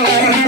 Yeah.